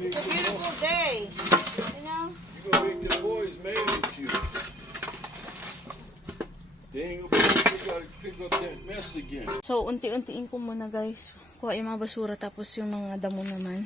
It's a beautiful day. You know? You're gonna make the boys mad at you. They ain't gonna be able to pick up that mess again. So, unti-untiin ko muna guys. Kuha yung mga basura tapos yung mga damo naman.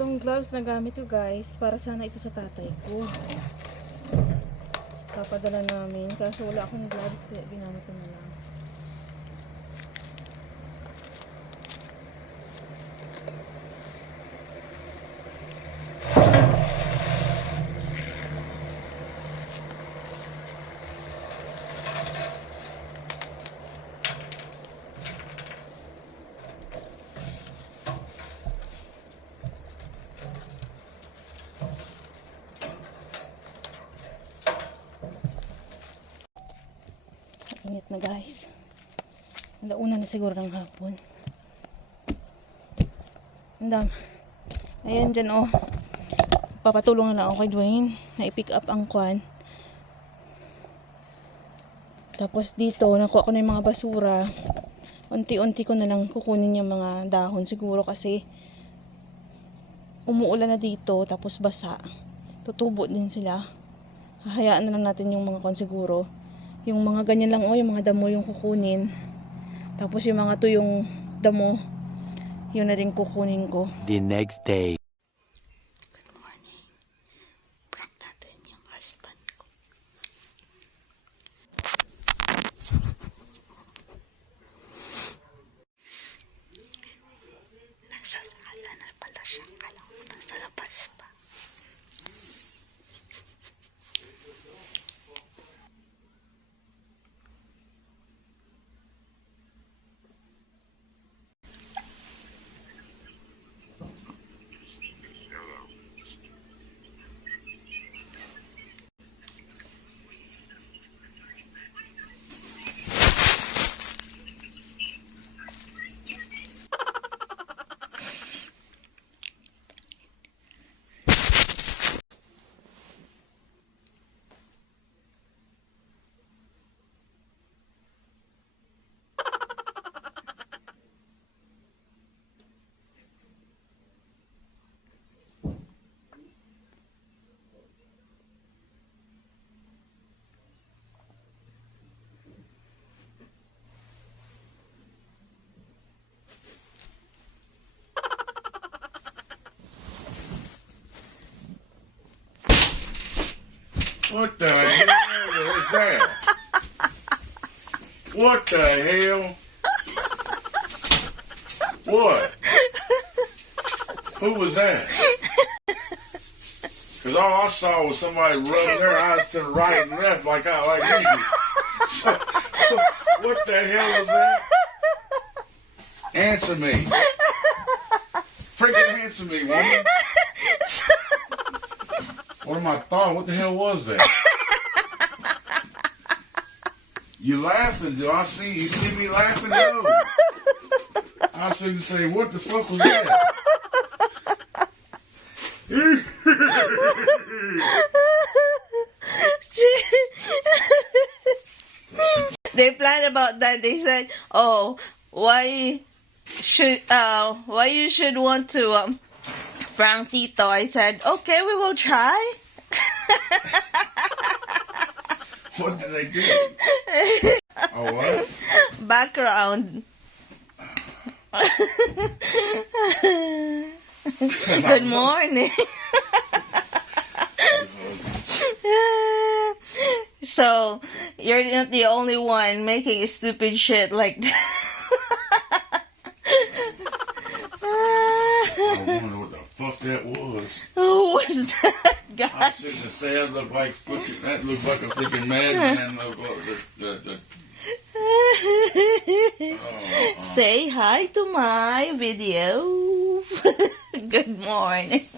Itong gloves na gamit ko guys, para sana ito sa tatay ko. Papadala namin. Kaso wala akong gloves, kaya ginamit ko na lang. Init na guys. Alauna na siguro ng hapon. Andam. Ayan dyan oh. Papatulong na lang ako kay Dwayne. Na i-pick up ang kwan. Tapos dito, nakuha ko na yung mga basura. Unti-unti ko na lang kukunin yung mga dahon. Siguro kasi umuulan na dito. Tapos basa. Tutubo din sila. Hahayaan na lang natin yung mga kwan siguro. Yung mga ganyan lang yung mga damo yung kukunin. Tapos yung mga tuyong damo, yun na rin kukunin ko. The next day. Good morning. Prank natin yung husband ko. Nasa sala na pala siya. Kala ko nasa labas pa. What the hell is that? What the hell? What? Who was that? Because all I saw was somebody rubbing their eyes to the right and left like me. So, what the hell is that? Answer me. Freaking answer me, woman. What am I thought? What the hell was that? You laughing? Do I see you? See me laughing? No. I was going to say, what the fuck was that? They planned about that. They said, "Oh, why you should want to prank Tito?" I said, "Okay, we will try." What did they do? Oh, what? Background. Good morning. So, you're not the only one making stupid shit like that. I wonder what the fuck that was. Who was that guy? I shouldn't have said that looked like a freaking madman. Say hi to my video. Good morning.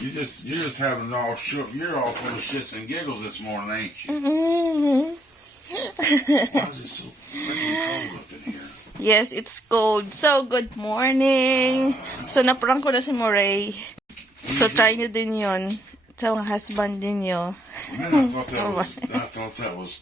You're just having all shook. You're all full of shits and giggles this morning, ain't you? Mm-hmm. Why is it so freaking cold up in here? Yes, it's cold. So, good morning. So, naprank ko na si Moray. So, try nyo din yun. Sa mga husband din nyo. Man, I thought that was